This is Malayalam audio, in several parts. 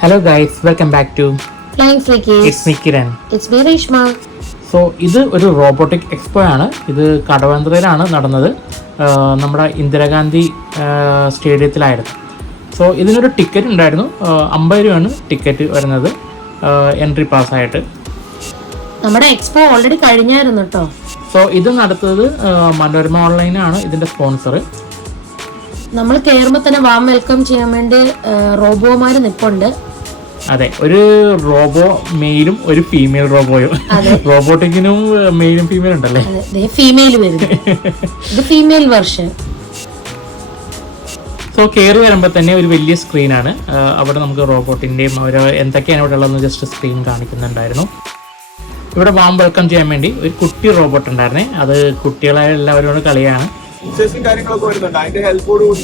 Hello guys, welcome back to Flying Freakies. It's me Kiran. It's me Reshma. So ഇത് ഒരു റോബോട്ടിക് എക്സ്പോ ആണ്. ഇത് കടവന്ത്രയിലാണ് നടന്നത്. നമ്മുടെ ഇന്ദിരാഗാന്ധി സ്റ്റേഡിയത്തിലായിരുന്നു. സോ ഇതിനൊരു ടിക്കറ്റ് ഉണ്ടായിരുന്നു. 50 രൂപയാണ് ടിക്കറ്റ് വരുന്നത് എൻട്രി പാസ്സായിട്ട്. നമ്മുടെ എക്സ്പോ ഓൾറെഡി കഴിഞ്ഞായിരുന്നു കേട്ടോ. സോ ഇത് നടത്തുന്നത് മനോരമ ഓൺലൈനാണ് ഇതിൻ്റെ സ്പോൺസർ. നമ്മൾ കയറുമ്പോൾ തന്നെ വാം വെൽക്കം ചെയ്യാൻ വേണ്ടി റോബോമാർ നിൽപ്പുണ്ട്. അതെ, ഒരു റോബോ മെയിലും ഒരു ഫീമെയിൽ റോബോയും. റോബോട്ടിക്കിനും മെയിലും ഫീമെയിൽ ഉണ്ടല്ലേ? ഫീമെയിൽ വരുന്നു, ഇത് ഫീമെയിൽ വെർഷൻ. സോ കയറി വരുമ്പോൾ തന്നെ ഒരു വലിയ സ്ക്രീനാണ്. അവിടെ നമുക്ക് റോബോട്ടിൻ്റെയും അവർ എന്തൊക്കെയാണ് ഇവിടെ ഉള്ളതെന്ന് ജസ്റ്റ് സ്ക്രീൻ കാണിക്കുന്നുണ്ടായിരുന്നു. ഇവിടെ വാം വെൽക്കം ചെയ്യാൻ വേണ്ടി ഒരു കുട്ടി റോബോട്ട് ഉണ്ടായിരുന്നേ. അത് കുട്ടികളായ എല്ലാവരോട് കളിയാണ്. കാര്യങ്ങളൊക്കെ വരുന്നുണ്ട്. അതിന്റെ ഹെൽപ്പോട് കൂടി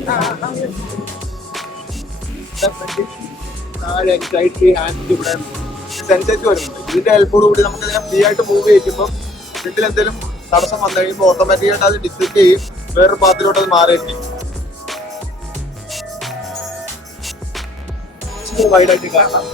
സെൻസേഴ്സ് വരുന്നുണ്ട്. ഇതിന്റെ ഹെൽപ്പോട് കൂടി നമുക്ക് ഇതിനെ ഫ്രീ ആയിട്ട് മൂവ് ചെയ്യുമ്പോൾ വീട്ടിൽ എന്തെങ്കിലും തടസ്സം വന്നു കഴിയുമ്പോൾ ഓട്ടോമാറ്റിക്കായിട്ട് അത് ഡിസ്ട്രിക്ട് ചെയ്യും, വേറൊരു പാത്തിലോട്ട് അത് മാറിയിരിക്കും. വൈഡായിട്ട് കാണാം.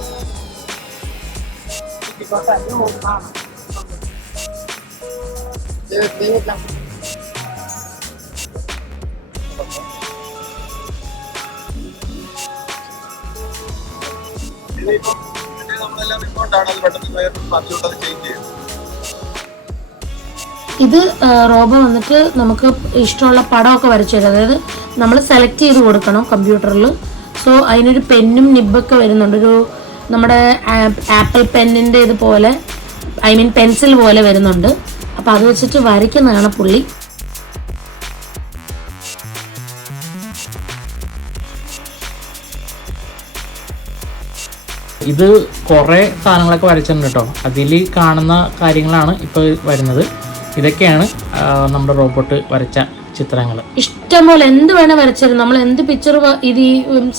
ഇത് റോബോ വന്നിട്ട് നമുക്ക് ഇഷ്ടമുള്ള പടമൊക്കെ വരച്ചു തരും. അതായത് നമ്മൾ സെലക്ട് ചെയ്ത് കൊടുക്കണം കമ്പ്യൂട്ടറിൽ. സോ അതിനൊരു പെന്നും നിബൊക്കെ വരുന്നുണ്ട്. ഒരു നമ്മുടെ ആപ്പിൾ പെന്നിൻ്റെ ഇതുപോലെ, ഐ മീൻ പെൻസിൽ പോലെ വരുന്നുണ്ട്. അപ്പോൾ അത് വെച്ചിട്ട് വരയ്ക്കുന്നതാണ് പുള്ളി. ഇത് കുറേ സാധനങ്ങളൊക്കെ വരച്ചിട്ടുണ്ട് കേട്ടോ. അതിൽ കാണുന്ന കാര്യങ്ങളാണ് ഇപ്പോൾ വരുന്നത്. ഇതൊക്കെയാണ് നമ്മുടെ റോബോട്ട് വരച്ച ചിത്രങ്ങൾ. ഇഷ്ടംപോലെ എന്ത് വേണേൽ വരച്ചിരുന്നു. നമ്മൾ എന്ത് പിക്ചർ ഇത്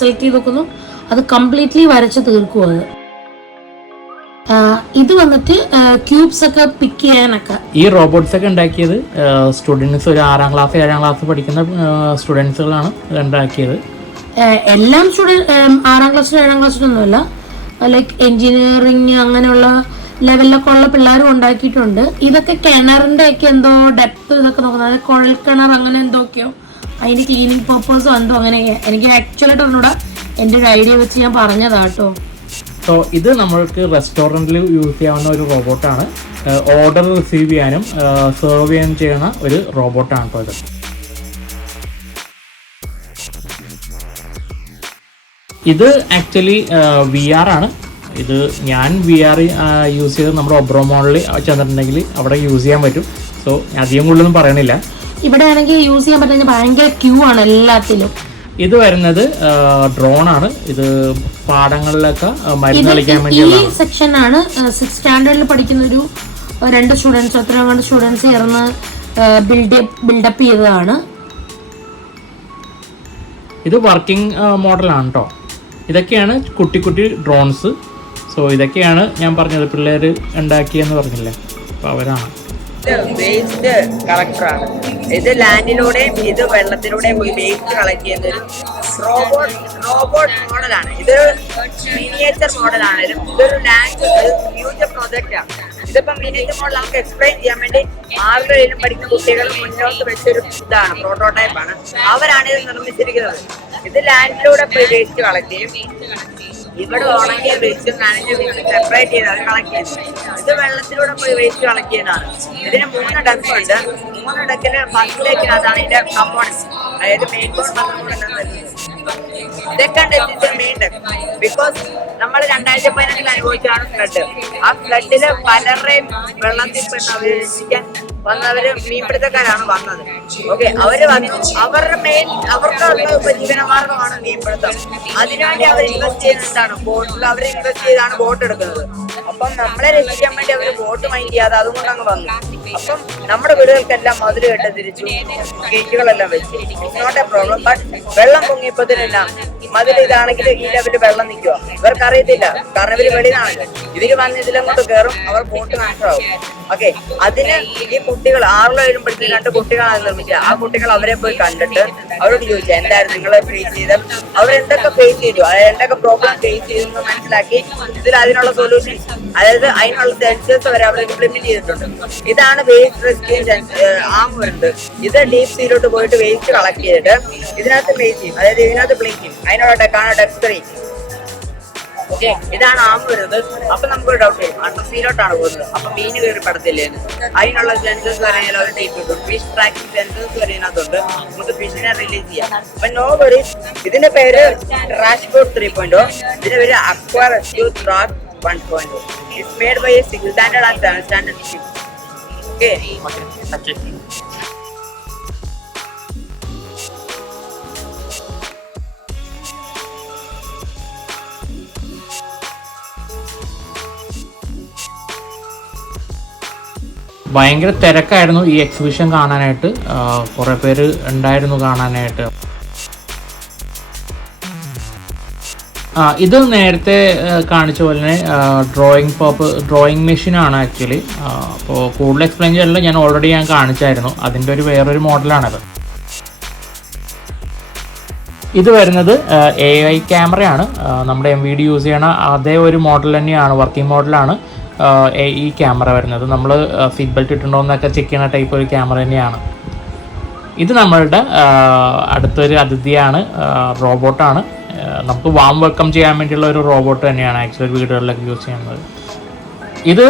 സെലക്ട് ചെയ്ത് നോക്കുന്നു അത് കംപ്ലീറ്റ്ലി വരച്ച് തീർക്കും. അത് ഇത് വന്നിട്ട് ക്യൂബ്സ് ഒക്കെ പിക്ക് ചെയ്യാനൊക്കെ. ഈ റോബോട്ട്സ് ഒക്കെ ഉണ്ടാക്കിയത് സ്റ്റുഡൻസ്, ഒരു 6ാം ക്ലാസ് 7ാം ക്ലാസ് പഠിക്കുന്ന സ്റ്റുഡൻസുകളാണ് ഉണ്ടാക്കിയത്. എല്ലാം സ്റ്റുഡൻറ് 6ാം ക്ലാസ്സിലും 7ാം ക്ലാസ്സിലൊന്നുമല്ല, ലൈക്ക് എൻജിനീയറിങ് അങ്ങനെയുള്ള ലെവലിലൊക്കെ ഉള്ള പിള്ളേരും ഉണ്ടാക്കിയിട്ടുണ്ട്. ഇതൊക്കെ കിണറിൻ്റെ ഒക്കെ എന്തോ ഡെപ്ത് ഇതൊക്കെ നോക്കുന്നത്, അതായത് കുഴൽ കിണർ അങ്ങനെ എന്തൊക്കെയോ അതിൻ്റെ ക്ലീനിങ് പർപ്പസോ എന്തോ അങ്ങനെയൊക്കെ. എനിക്ക് ആക്ച്വലായിട്ട് ഒന്നുകൂടെ എൻ്റെ ഒരു ഐഡിയ വെച്ച് ഞാൻ പറഞ്ഞതാട്ടോ. സോ ഇത് നമ്മൾക്ക് റെസ്റ്റോറൻറ്റിൽ യൂസ് ചെയ്യാവുന്ന ഒരു റോബോട്ടാണ്. ഓർഡർ റിസീവ് ചെയ്യാനും സെർവ് ചെയ്യാനും ചെയ്യുന്ന ഒരു റോബോട്ടാണ് ഇപ്പോൾ ഇത്. ഇത് ആക്ച്വലി VR ആണ്. ഇത് ഞാൻ VR യൂസ് ചെയ്ത് നമ്മുടെ ഒബ്രോ മോളിൽ ചെന്നിട്ടുണ്ടെങ്കിൽ അവിടെ യൂസ് ചെയ്യാൻ പറ്റും. സോ അധികം കൂടുതലൊന്നും പറയണില്ല. ഇവിടെ ആണെങ്കിൽ യൂസ് ചെയ്യാൻ പറ്റുന്ന ഭയങ്കര ക്യൂ ആണ് എല്ലാത്തിലും. ഇത് വരുന്നത് ഡ്രോണാണ്. ഇത് പാടങ്ങളിലൊക്കെ മരുന്ന് കളിക്കാൻ വേണ്ടി ഈ സെക്ഷൻ ആണ്. 6th സ്റ്റാൻഡേർഡിൽ പഠിക്കുന്ന ഒരു 2 സ്റ്റുഡൻസ്, അത്രയും കണ്ട് സ്റ്റുഡൻസ് ചേർന്ന് ബിൽഡപ്പ് ചെയ്തതാണ്. ഇത് വർക്കിംഗ് മോഡലാണ് കേട്ടോ. ഇതൊക്കെയാണ് കുട്ടി കുട്ടി ഡ്രോൺസ്. സോ ഇതൊക്കെയാണ് ഞാൻ പറഞ്ഞത് പിള്ളേർ ഉണ്ടാക്കിയെന്ന് പറഞ്ഞില്ലേ, അപ്പോൾ അവരാണ്. വേസ്റ്റ് കളക്ടറാണ്. ഇത് ലാൻഡിലൂടെയും ഇത് വെള്ളത്തിലൂടെയും പോയി വേസ്റ്റ് കളക്ട് ചെയ്യുന്നൊരു റോബോട്ട് മോഡലാണ്. ഇതൊരു മിനിയേച്ചർ മോഡലാണ്. ഇതൊരു ഫ്യൂച്ചർ പ്രോജക്റ്റാണ്. ഇതിപ്പോ മിനിയേച്ചർ മോഡൽ നമുക്ക് എക്സ്പ്ലെയിൻ ചെയ്യാൻ വേണ്ടി 6ലും പഠിക്കുന്ന കുട്ടികൾ മുന്നോട്ട് വെച്ചൊരു ഇതാണ്, പ്രോട്ടോടൈപ്പാണ്. അവരാണ് ഇത് നിർമ്മിച്ചിരിക്കുന്നത്. ഇത് ലാൻഡിലൂടെ പോയി വേസ്റ്റ് കളക്ട് ചെയ്യും. ഇവിടെ ഉണങ്ങിയ വേസ്റ്റ് നനഞ്ഞ വേസ്റ്റ് സെപ്പറേറ്റ് ചെയ്ത് അത് കളക്ട് ചെയ്യുന്നത്. ഇത് വെള്ളത്തിലൂടെ പോയി വേസ്റ്റ് കളക്ട് ചെയ്യുന്നതാണ്. ഇതിന് 3 ഡക്ക് ഉണ്ട്. 3 ഡക്കില് ഫസ്റ്റിലേക്കിനകത്താണ് ഇതിന്റെ കമ്പോണൻസ്, അതായത് മെയിൻ ഇതൊക്കെ മെയിൻ ഡക്ക്. ബിക്കോസ് നമ്മൾ 2015 അനുഭവിച്ചാണ് ഫ്ലഡ്. ആ ഫ്ലഡില് പലരുടെയും വെള്ളത്തിൽ പെട്ട് രക്ഷിക്കാൻ വന്നവര് മീൻപിടുത്തക്കാരാണ് വന്നത്. ഓക്കെ, അവര് വന്നു. അവരുടെ അവർക്കുള്ള ഉപജീവനമാർഗമാണ് മീൻപിടുത്തം. അതിനുവേണ്ടി അവർ ഇൻവെസ്റ്റ് ചെയ്യുന്നതാണ് ബോട്ടിൽ. അവർ ഇൻവെസ്റ്റ് ചെയ്താണ് ബോട്ട് എടുക്കുന്നത്. അപ്പം നമ്മളെ രക്ഷിക്കാൻ വേണ്ടി അവർ ബോട്ട് മൈൻഡ് ചെയ്യാതെ അതുകൊണ്ട് അങ്ങ് വന്നു. അപ്പം നമ്മുടെ വീടുകൾക്കെല്ലാം മതിൽ കെട്ട് തിരിച്ചു, ഗേറ്റുകളെല്ലാം വെച്ചു. It's not a problem. But വെള്ളം പൊങ്ങിയപ്പോഴത്തേനെല്ലാം മതിൽ ഇതാണെങ്കിൽ ഈ ലെവലിൽ വെള്ളം നിൽക്കുക. ഇവർ ഇവർക്ക് അറിയത്തില്ല, കാരണം ഇവര് വെളിയിലാണല്ലോ. ഇവര് വന്ന് ഇതിലങ്ങോട്ട് കയറും, അവർ ബോട്ട് നാശമാവും. ഓക്കെ, അതിന് ഈ കുട്ടികൾ 6 വരുമ്പോഴത്തേക്ക് 2 കുട്ടികളാണ് നിർമ്മിക്കുക. ആ കുട്ടികൾ അവരെ പോയി കണ്ടിട്ട് അവരോട് ചോദിച്ചു എന്തായിരുന്നു നിങ്ങൾ ഫേസ് ചെയ്ത്, അവരെന്തൊക്കെ ഫേസ് ചെയ്തു, അതായത് എന്തൊക്കെ പ്രോബ്ലം ഫേസ് ചെയ്തെന്ന് മനസ്സിലാക്കി ഇതിൽ അതിനുള്ള സൊല്യൂഷൻ, അതായത് അതിനുള്ള സെൻസേഴ്സ് വരെ അവർ ഇംപ്ലിമെന്റ് ചെയ്തിട്ടുണ്ട്. ഇതാണ് വേസ്റ്റ് റെസ്ക്യൂ ആം വരുന്നത്. ഇത് ഡീപ് സീയിലോട്ട് പോയിട്ട് വേസ്റ്റ് കളക്ട് ചെയ്തിട്ട് ഇതിനകത്ത് പ്ലേസ് ചെയ്യും, അതായത് ഇതിനകത്ത് പ്ലേസ് ചെയ്യും. അതിനുള്ള ടെക്കാണ് ഡെക്സ്ട്രി. ഓക്കെ, ഇതാണ് ആം വരുന്നത്. അപ്പൊ നമുക്കൊരു ഡൗട്ട് വരും, അണ്ടർ സീയിലോട്ടാണ് പോകുന്നത്, അപ്പൊ മീൻ കയറി പെടത്തില്ലേന്ന്. അതിനുള്ള സെൻസേഴ്സ് വരെ അവർ ചെയ്തിട്ടുണ്ട്. ഫിഷ് ട്രാക്കിംഗ് സെൻസേഴ്സ് വരെ ഇതിനകത്തുണ്ട്, നമുക്ക് ഫിഷിനെ റിലീസ് ചെയ്യാം. അപ്പൊ നോ വറീസ്. ഇതിന്റെ പേര് ട്രാഷ്ബോട്ട് 3.0, ഇതിന്റെ പേര് അക്വാ rescue track 1.0. It's made by a 6 standard and 7 standard ship. Okay. ഭയങ്കര തിരക്കായിരുന്നു ഈ എക്സിബിഷൻ കാണാനായിട്ട്. കുറേ പേര് ഉണ്ടായിരുന്നു കാണാനായിട്ട്. ഇത് നേരത്തെ കാണിച്ച പോലെ തന്നെ ഡ്രോയിങ് മെഷീനാണ് ആക്ച്വലി. അപ്പോൾ കൂടുതൽ എക്സ്പ്ലെയിൻ ചെയ്യാനുള്ള ഞാൻ ഓൾറെഡി കാണിച്ചായിരുന്നു. അതിൻ്റെ വേറൊരു മോഡലാണത്. ഇത് വരുന്നത് AI ക്യാമറയാണ്. നമ്മുടെ MVD യൂസ് ചെയ്യണ അതേ ഒരു മോഡൽ തന്നെയാണ്, വർക്കിംഗ് മോഡലാണ് ഈ ക്യാമറ വരുന്നത്. നമ്മൾ സീറ്റ് ബെൽറ്റ് ഇട്ടുണ്ടോ എന്നൊക്കെ ചെക്ക് ചെയ്യുന്ന ടൈപ്പ് ഒരു ക്യാമറ തന്നെയാണ്. ഇത് നമ്മളുടെ അടുത്തൊരു അതിഥിയാണ്, റോബോട്ടാണ്. നമുക്ക് വാം വെൽക്കം ചെയ്യാൻ വേണ്ടിയുള്ള ഒരു റോബോട്ട് തന്നെയാണ് ആക്ച്വലി വീടുകളിലൊക്കെ യൂസ് ചെയ്യുന്നത്. ഇത്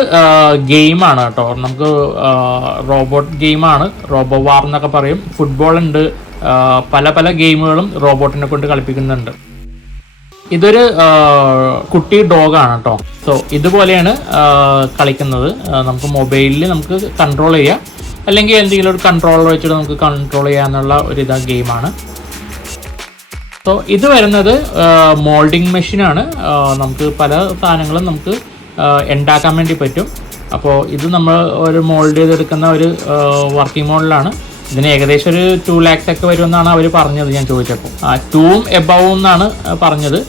ഗെയിമാണ് കേട്ടോ, നമുക്ക് റോബോട്ട് ഗെയിമാണ്, റോബോ വാർ എന്നൊക്കെ പറയും. ഫുട്ബോൾ ഉണ്ട്, പല ഗെയിമുകളും റോബോട്ടിനെ കൊണ്ട് കളിപ്പിക്കുന്നുണ്ട്. ഇതൊരു കുട്ടി ഡോഗാണ് കേട്ടോ. സോ ഇതുപോലെയാണ് കളിക്കുന്നത്. നമുക്ക് മൊബൈലിൽ നമുക്ക് കൺട്രോൾ ചെയ്യാം, അല്ലെങ്കിൽ എന്തെങ്കിലും ഒരു കൺട്രോളർ വെച്ചിട്ട് നമുക്ക് കൺട്രോൾ ചെയ്യാന്നുള്ള ഒരു ഗെയിമാണ്. സോ ഇത് വരുന്നത് മോൾഡിങ് മെഷീനാണ്. നമുക്ക് പല സാധനങ്ങളും നമുക്ക് ഉണ്ടാക്കാൻ വേണ്ടി പറ്റും. അപ്പോൾ ഇത് നമ്മൾ ഒരു മോൾഡ് ചെയ്തെടുക്കുന്ന ഒരു വർക്കിംഗ് മോഡലാണ്. ഇതിന് ഏകദേശം ഒരു 2 lakhs ഒക്കെ വരുമെന്നാണ് അവർ പറഞ്ഞത് ഞാൻ ചോദിച്ചപ്പോൾ. 2 എബവ് എന്നാണ് പറഞ്ഞത്.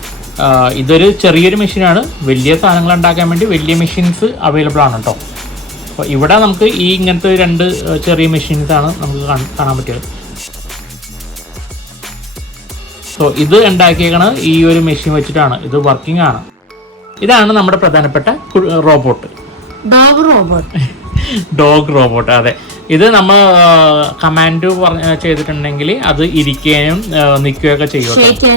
ഇതൊരു ചെറിയൊരു മെഷീനാണ്. വലിയ സാധനങ്ങൾ ഉണ്ടാക്കാൻ വേണ്ടി വലിയ മെഷീൻസ് അവൈലബിൾ ആണ് കേട്ടോ. അപ്പോൾ ഇവിടെ നമുക്ക് ഇങ്ങനത്തെ 2 ചെറിയ മെഷീൻസാണ് നമുക്ക് കാണാൻ പറ്റിയത്. സോ ഇത് ഉണ്ടാക്കിയേക്കണ ഈ ഒരു മെഷീൻ വെച്ചിട്ടാണ്. ഇത് വർക്കിംഗ് ആണ്. ഇതാണ് നമ്മുടെ പ്രധാനപ്പെട്ട റോബോട്ട്, ഡോഗ് റോബോട്ട്. അതെ, ഇത് നമ്മൾ കമാൻഡ് ചെയ്തിട്ടുണ്ടെങ്കിൽ അത് ഇരിക്കാനും നിൽക്കുകയൊക്കെ ചെയ്യും. ഷെയ്ക്ക്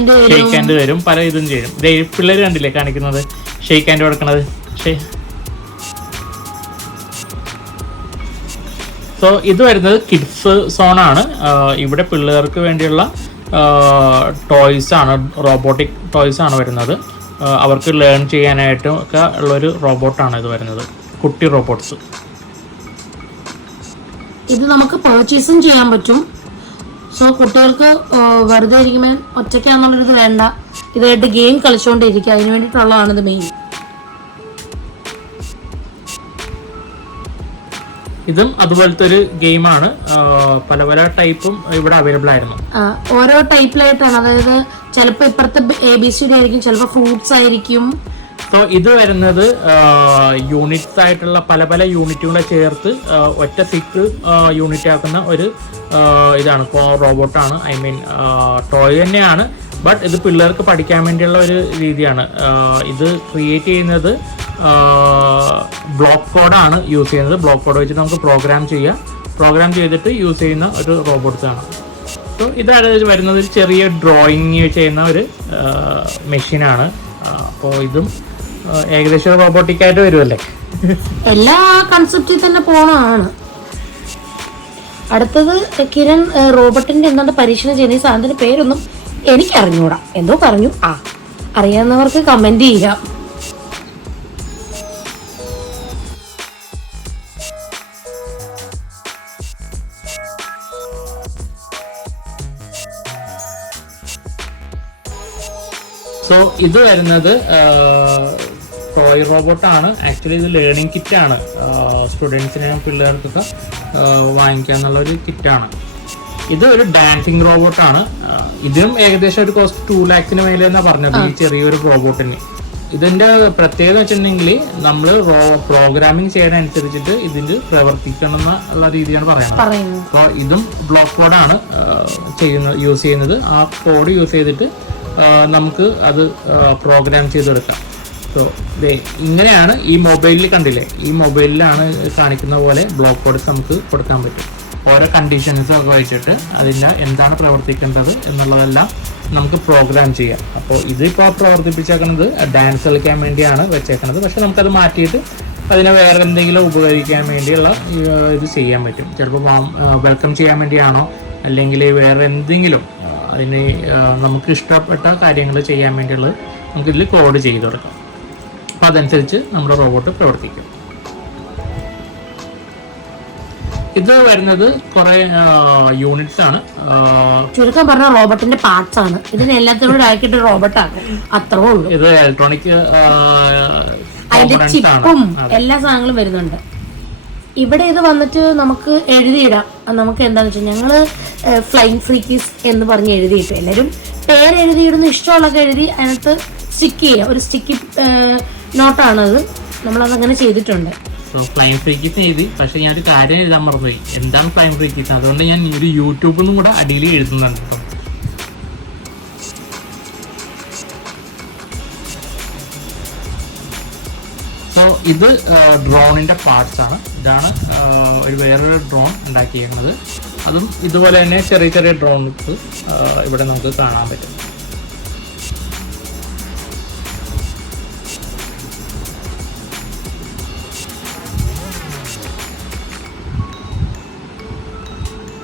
ഹാൻഡ് തരും, പല ഇതും ചെയ്യും. പിള്ളേർ കണ്ടില്ലേ കാണിക്കുന്നത്, ഷെയ്ക്ക് ഹാൻഡ് കൊടുക്കണത്. സോ ഇത് വരുന്നത് കിഡ്സ് സോണാണ്. ഇവിടെ പിള്ളേർക്ക് വേണ്ടിയുള്ള ടോയ്സ് ആണ്, റോബോട്ടിക് ടോയ്സ് ആണ് വരുന്നത്. അവർക്ക് ലേൺ ചെയ്യാനായിട്ടും ഒക്കെ ഉള്ളൊരു റോബോട്ടാണ് ഇത് വരുന്നത്, കുട്ടി റോബോട്ട്സ്. ഇത് നമുക്ക് പർച്ചേസും ചെയ്യാൻ പറ്റും. സോ കുട്ടികൾക്ക് വെറുതെ ഇരിക്കുമ്പോൾ ഒറ്റയ്ക്കാന്നുള്ളൊരിത് വേണ്ട, ഇതായിട്ട് ഗെയിം കളിച്ചുകൊണ്ടിരിക്കുക, അതിന് വേണ്ടിയിട്ടുള്ളതാണ് ഇത് മെയിൻ. ഇതും അതുപോലത്തെ ഒരു ഗെയിമാണ്. പല ടൈപ്പും ഇവിടെ അവൈലബിൾ ആയിരുന്നു. ഓരോ ടൈപ്പിലായിട്ടാണ്, അതായത് ചിലപ്പോൾ ഇപ്പുറത്തെ ABCD ആയിരിക്കും, ചിലപ്പോൾ ഫ്രൂട്ട്സ് ആയിരിക്കും. സോ ഇത് വരുന്നത് യൂണിറ്റ്സ് ആയിട്ടുള്ള പല യൂണിറ്റുകളെ ചേർത്ത് ഒറ്റ സിക്ക് യൂണിറ്റ് ആക്കുന്ന ഒരു ഇതാണ്, റോബോട്ടാണ്. ഐ മീൻ ടോയ് തന്നെയാണ്, ബട്ട് ഇത് പിള്ളേർക്ക് പഠിക്കാൻ വേണ്ടിയുള്ള ഒരു രീതിയാണ്. ഇത് ക്രിയേറ്റ് ചെയ്യുന്നത് ബ്ലോക്ക് കോഡാണ് യൂസ് ചെയ്യുന്നത്. ബ്ലോക്ക് കോഡ് വെച്ചിട്ട് നമുക്ക് പ്രോഗ്രാം ചെയ്തിട്ട് യൂസ് ചെയ്യുന്ന ഒരു റോബോട്ട്സാണ്. സോ ഇതാണ് വരുന്നത്, ഒരു ചെറിയ ഡ്രോയിങ് ചെയ്യുന്ന ഒരു മെഷീനാണ്. അപ്പോൾ ഇതും ഏകദേശം റോബോട്ടിക് ആയിട്ട് വരുമല്ലേ. എല്ലാ കൺസെപ്റ്റിൽ തന്നെ പോണതാണ്. അടുത്തത് കിരൺ റോബോട്ടിന്റെ എന്താണ് പരീക്ഷണം ചെയ്യുന്ന ഈ സാധനത്തിന്റെ പേരൊന്നും എനിക്ക് അറിഞ്ഞൂടാ, എന്തോ പറഞ്ഞു. അറിയാവുന്നവർക്ക് കമന്റ് ചെയ്യാം. സോ ഇത് വരുന്നത് ടോയ് റോബോട്ടാണ്. ആക്ച്വലി ഇത് ലേണിംഗ് കിറ്റാണ്, സ്റ്റുഡൻസിനും പിള്ളേർക്കൊക്കെ വാങ്ങിക്കാന്നുള്ളൊരു കിറ്റാണ്. ഇത് ഒരു ഡാൻസിങ് റോബോട്ടാണ്. ഇതിനും ഏകദേശം ഒരു കോസ്റ്റ് 2 lakhs മേലെ എന്നാണ് പറഞ്ഞത് ഈ ചെറിയൊരു റോബോട്ടിന്. ഇതിന്റെ പ്രത്യേകത വെച്ചിട്ടുണ്ടെങ്കിൽ നമ്മൾ പ്രോഗ്രാമിംഗ് ചെയ്യുന്നതനുസരിച്ചിട്ട് ഇതിൽ പ്രവർത്തിക്കണം എന്നുള്ള രീതിയാണ് പറയുന്നത്. അപ്പോൾ ഇതും ബ്ലോക്ക് കോഡാണ് യൂസ് ചെയ്യുന്നത്. ആ കോഡ് യൂസ് ചെയ്തിട്ട് നമുക്ക് അത് പ്രോഗ്രാം ചെയ്തെടുക്കാം. സോ ഇങ്ങനെയാണ് ഈ മൊബൈലിൽ കണ്ടില്ലേ, ഈ മൊബൈലിലാണ് കാണിക്കുന്ന പോലെ ബ്ലോക്ക് കോഡ്സ് നമുക്ക് കൊടുക്കാൻ പറ്റും. ഓരോ കണ്ടീഷൻസ് ഒക്കെ വെച്ചിട്ട് അതിൻ്റെ എന്താണ് പ്രവർത്തിക്കേണ്ടത് എന്നുള്ളതെല്ലാം നമുക്ക് പ്രോഗ്രാം ചെയ്യാം. അപ്പോൾ ഇതിപ്പോൾ പ്രവർത്തിപ്പിച്ചേക്കുന്നത് ഡാൻസ് കളിക്കാൻ വേണ്ടിയാണ് വെച്ചേക്കുന്നത്. പക്ഷെ നമുക്കത് മാറ്റിയിട്ട് അതിനെ വേറെ എന്തെങ്കിലും ഉപകരിക്കാൻ വേണ്ടിയുള്ള ഇത് ചെയ്യാൻ പറ്റും. ചിലപ്പോൾ വെൽക്കം ചെയ്യാൻ വേണ്ടിയാണോ അല്ലെങ്കിൽ വേറെ എന്തെങ്കിലും അതിന് നമുക്ക് ഇഷ്ടപ്പെട്ട കാര്യങ്ങൾ ചെയ്യാൻ വേണ്ടിയുള്ളത് നമുക്കിതിൽ കോഡ് ചെയ്ത് കൊടുക്കാം. അപ്പോൾ അതനുസരിച്ച് നമ്മുടെ റോബോട്ട് പ്രവർത്തിക്കും. ഇത് വരുന്നത് കുറെ യൂണിറ്റ്സ് ആണ്. ചുരുക്കം പറഞ്ഞ റോബോട്ടിന്റെ പാർട്സ് ആണ്. ഇതിന് എല്ലാത്തിനും ആക്കിയിട്ട് റോബോട്ട് ആക്കും, അത്രേ ഉള്ളൂ. ഇത് ഇലക്ട്രോണിക് അതിന്റെ ചിപ്പും എല്ലാ സാധനങ്ങളും വരുന്നുണ്ട്. ഇവിടെ ഇത് വന്നിട്ട് നമുക്ക് എഴുതിയിടാം. നമുക്ക് എന്താന്ന് വെച്ചാൽ ഞങ്ങള് ഫ്ലൈങ് ഫ്രീക്കീസ് എന്ന് പറഞ്ഞ് എഴുതിയിട്ടു. എല്ലാവരും പേര് എഴുതിയിടുന്ന ഇഷ്ടമുള്ളതൊക്കെ എഴുതി അതിനകത്ത് സ്റ്റിക്ക് ചെയ്യുക. ഒരു സ്റ്റിക്കി നോട്ടാണത്. നമ്മളതങ്ങനെ ചെയ്തിട്ടുണ്ട്. ഫ്ലൈങ് ഫ്രീക്കീസ് എഴുതി. പക്ഷെ ഞാനൊരു കാര്യം എഴുതാൻ മറന്നുപോയി. എന്താണ് ഫ്ലൈങ് ഫ്രീക്കീസ്? അതുകൊണ്ട് ഞാൻ ഒരു യൂട്യൂബിൽ നിന്നും കൂടെ അടിയിൽ എഴുതുന്നുണ്ട് കേട്ടോ. സോ ഇത് ഡ്രോണിന്റെ പാർട്സ് ആണ്. ഇതാണ് ഒരു വേറൊരു ഡ്രോൺ ഉണ്ടാക്കിയിരിക്കുന്നത്. അതും ഇതുപോലെ തന്നെ ചെറിയ ചെറിയ ഡ്രോൺസ് ഇവിടെ നമുക്ക് കാണാൻ പറ്റും.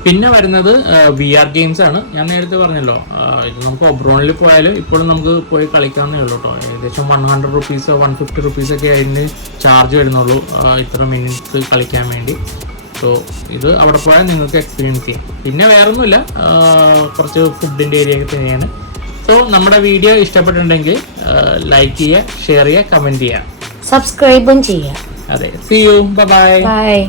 പിന്നെ വരുന്നത് VR ഗെയിംസ് ആണ്. ഞാൻ നേരത്തെ പറഞ്ഞല്ലോ, ഇത് നമുക്ക് ഒബ്രോണിൽ പോയാലും ഇപ്പോഴും നമുക്ക് പോയി കളിക്കാവുന്നേ ഉള്ളൂ കേട്ടോ. ഏകദേശം 100 റുപ്പീസോ 150 റുപ്പീസൊക്കെ അതിന് ചാർജ് വരുന്നുള്ളൂ ഇത്ര മിനിറ്റ്സ് കളിക്കാൻ വേണ്ടി. സോ ഇത് അവിടെ പോയാൽ നിങ്ങൾക്ക് എക്സ്പീരിയൻസ് ചെയ്യാം. പിന്നെ വേറൊന്നുമില്ല, കുറച്ച് ഫുഡിൻ്റെ ഏരിയ ഒക്കെ തന്നെയാണ്. സോ നമ്മുടെ വീഡിയോ ഇഷ്ടപ്പെട്ടിട്ടുണ്ടെങ്കിൽ ലൈക്ക് ചെയ്യുക, ഷെയർ ചെയ്യുക, കമൻറ്റ് ചെയ്യുക, സബ്സ്ക്രൈബും ചെയ്യുക. അതെ, see you, bye bye. By.